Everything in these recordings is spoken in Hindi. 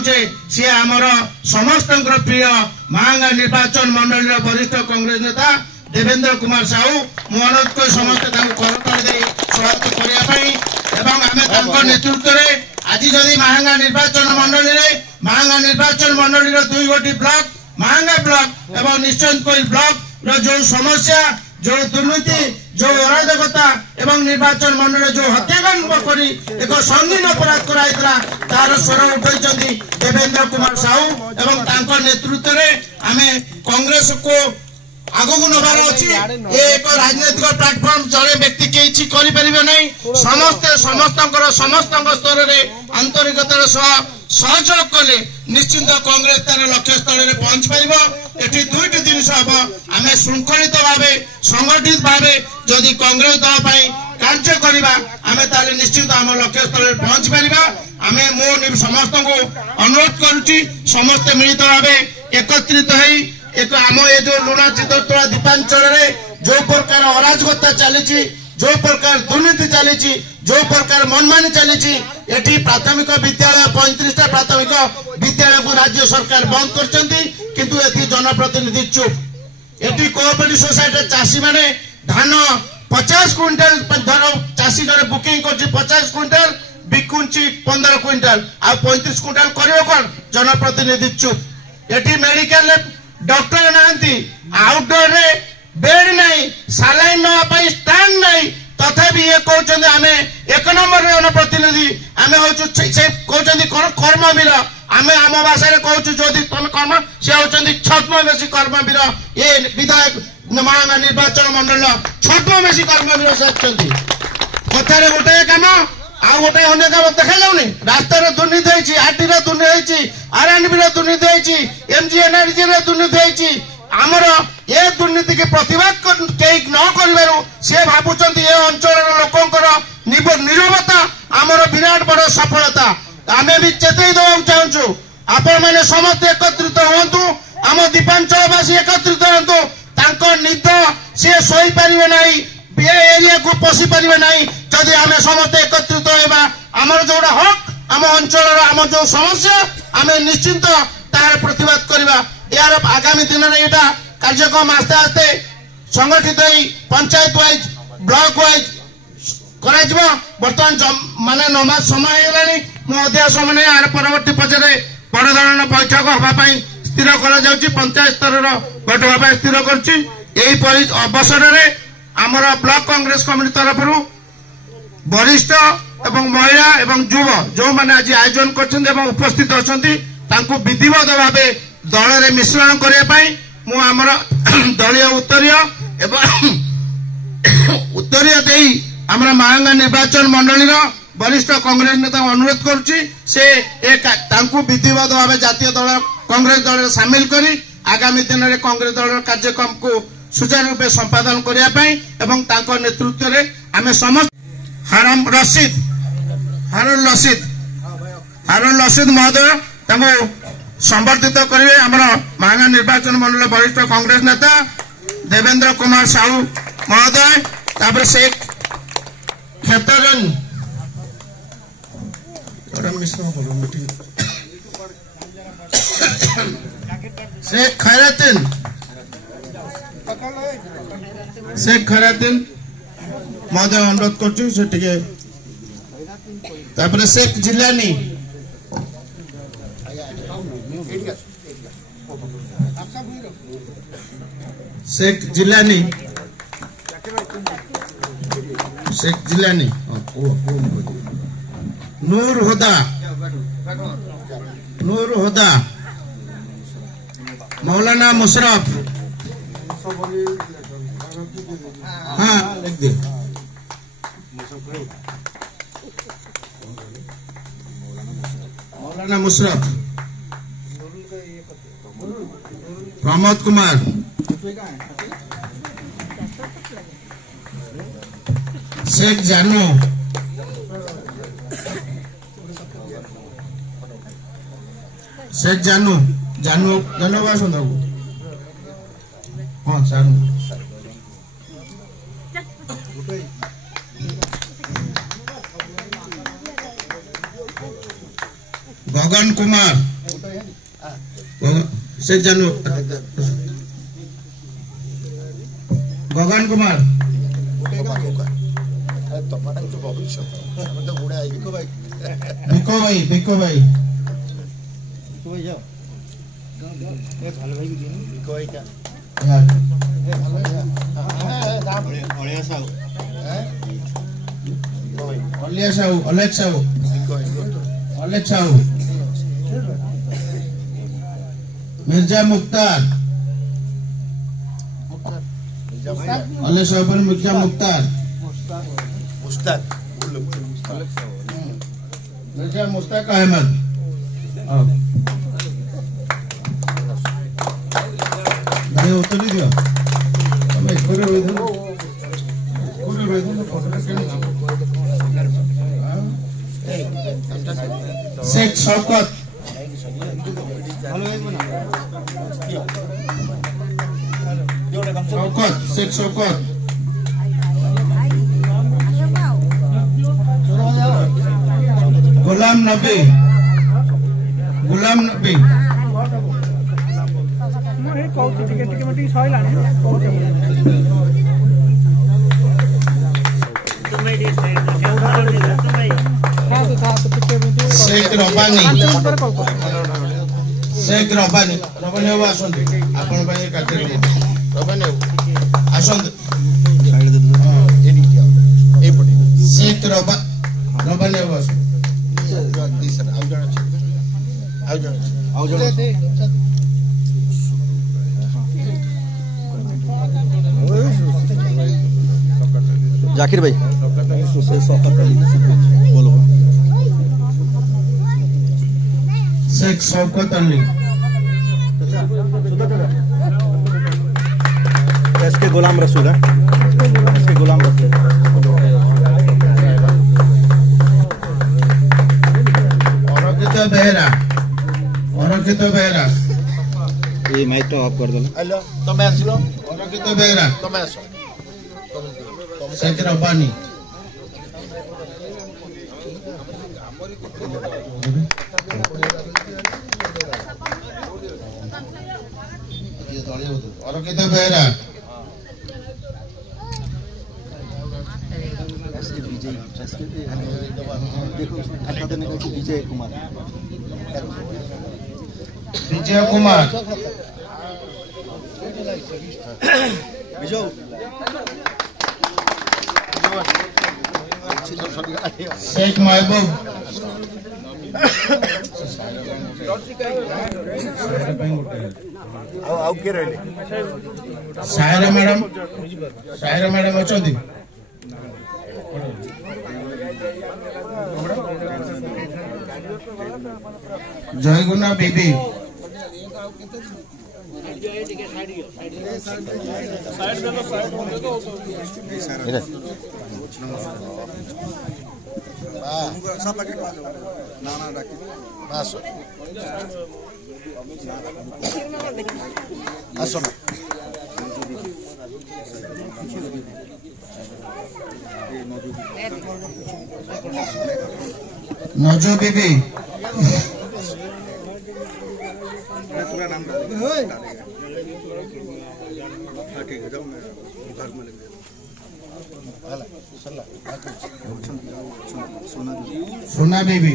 चाहूचे सी आमर समस्त प्रिय महांगा निर्वाचन मंडल वरिष्ठ कांग्रेस नेता देवेंद्र कुमार साहू मु अनुरोध कर समस्त करताल दे स्वागत करने नेतृत्व में आज जदि महांगा निर्वाचन मंडल दुई गोटी ब्लॉक महांगा ब्लॉक एवं निश्चयकोइल ब्लॉक जो समस्या जो दुर्नीति जो अराजकता एवं निर्वाचन मंडल जो हत्याकांड कर एक संगीन अपराध कराइला तार स्वर उठाई देवेंद्र कुमार साहू एवं नेतृत्व में आम कांग्रेस को आगू नबार अच्छी एक राजनैतिक प्लाटफर्म जड़े व्यक्ति किसी समस्त स्तर में आंतरिकतार सहयोग कले निश्चिंत कांग्रेस तार लक्ष्य स्थल में पहुंच पार। एटी दुईट जिनस हम आम श्रृंखलित भाव संगठित भाव जदि कांग्रेस दल कार्य करवा आम ताले निश्चिंत आम लक्ष्य स्थल में पहुंच पार। आम मो समस्त को अनुरोध करुच्ची समस्ते मिलित भाव एकत्रित एक आम ये जो लुणा चितोत्तोला दीपांचल जो प्रकार अराजकता चली जो प्रकार दुर्नीति चली जो प्रकार मनमानी चली एटी प्राथमिक विद्यालय 35टा प्राथमिक विद्यालय को राज्य सरकार बंद कर जनप्रतिनिधि चुप। एटी कोऑपरेटिव सोसाइटी चाषी माने धान 50 क्विंटाल धर चाषी जड़े बुकिंग कर 50 क्विंटाल बिकुची 15 क्विंटाल आ 35 क्विंटाल करियो कोन जनप्रतिनिधि चुप। एटी मेडिकल डॉक्टर नांती आउटडोर रे बेड नहीं सालाइन नवा स्टैंड नहीं तथापि ये कहते आम एक नंबर जनप्रतिनिधि आम कहते कर्मवीर आम आम भाषा कहूँ जो तुम कर्म सी होती छद्मवेशी कर्मवीर ये विधायक महांगा निर्वाचन मंडल छद्मवेशी कर्मवीर से कथार गोटे कम आउ गोटे अन्य कम देखा जाऊनी रास्तार दुर्नीति आरटीर दुर्नीति आरएनबी दुर्नीति एमजीएनआरजी दुर्नीति आमर ये दुर्नीति की प्रतिवाद कई न कर सी भावुं ये अंचल लोकंर निरवता आमर विराट बड़ सफलता आम भी चेतई देवा चाहूँ आपण मैंने समस्त एकत्रित हूँ आम दीपांचलवासी एकत्रित हूँ निद सी शोई पारे ना ये एरिया को पशि पारे ना जदि आम समस्त एकत्रित होगा आमर जो हक आम अंचल आम जो समस्या आम निश्चिंत तार प्रतिवाद करवा यार आगामी दिन में यहाँ कार्यक्रम आस्ते आस्ते संगठित पंचायत वाइज ब्लॉक वाइज करा बर्तमान माने नमाज समय है समय यार परवर्ती पर्याय बड़ धरण बैठक हाँपाई स्थिर कर पंचायत स्तर बैठक हाँपाई स्थिर कर अवसर में आमर ब्लॉक कांग्रेस कमिटी तरफ वरिष्ठ एवं महिला एवं युव जो मैंने आज आयोजन कर उपस्थित अच्छा विधिवत भाव दल में मिश्रण करने दलीय उत्तरीय उत्तरीय आमर महांगा निर्वाचन मंडल वरिष्ठ कांग्रेस नेता अनुरोध करुच्ची विधिवत भाव जातीय दल कांग्रेस दल सामिल कर आगामी दिन में कांग्रेस दल कार्यक्रम को सुचारू रूप संपादन करने नेतृत्व में आम समस्त हारुन रशीद महोदय संबर्धित करेंगे आमर महांगा निर्वाचन मंडल वरिष्ठ कांग्रेस नेता देवेंद्र कुमार साहू महोदय तापर शेख खेतरन शेख खैरातीन महोदय अनुरोध कर शेख जिलानी नूर होदा मौलाना मुशरफ हाँ लिख दे मौलाना मुशरफ प्रमोद कुमार शेख जानू बास हाँ जानू गगन कुमार से जानू गगन कुमार भिको भाई जाओ भालो भाई भिको भाई क्या मिर्जा मुख्तार मिर्जा मुख्तार मिर्जा मुश्ताक अहमद भाई उतर दियो शेख शौकत शेख शौकत गुलाम नबी शेख रबानी बाबू आसंतु आपण भाई कार्यक्रम रबानी आसंतु शेख रबानी बाबू जाकिर भाई बोलो शेख शौकत अली एसके गुलाम रसूल है एसके गुलाम रसूल अरकित बेहरा ये माइक तो ऑफ कर दो हेलो तमे आसिलो अरकित बेहरा तमे आसो शेख रबानी अरकित बेहरा विजय कुमार शेख महबूब सायरा मैडम अच्छी जयगुना बीबी नजो बीबी सोना बीबी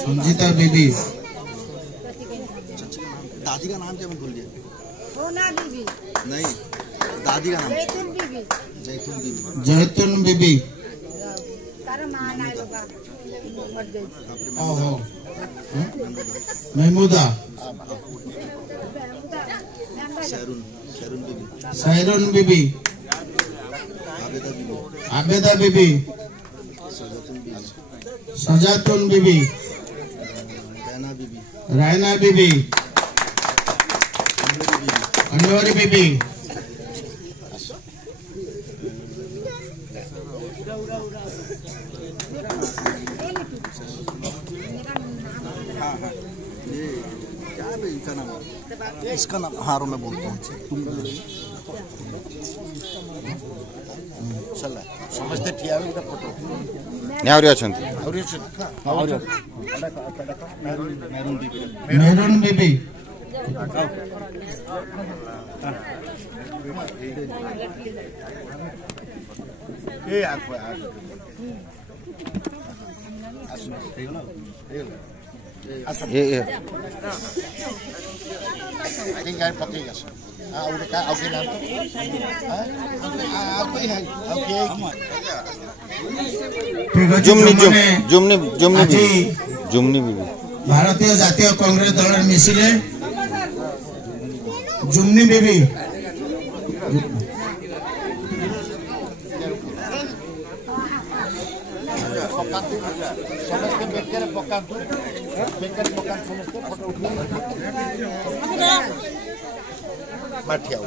संजीता बीबी दादी का नाम क्या मैं भूल गया सोना बीबी नहीं दादी का नाम जैतून बीबी महमूदा सैरून बीबी आबेदा बीबी सजातुन बीबी रायना बीबी अनवरी बीबी इसका नाम हारो मैं बोलता हूँ समझते ठिया फोटो मेहरून बीबी जुमनी बीबी भारतीय जातीय कांग्रेस दल मिसिले जुमनी बीबी माठिया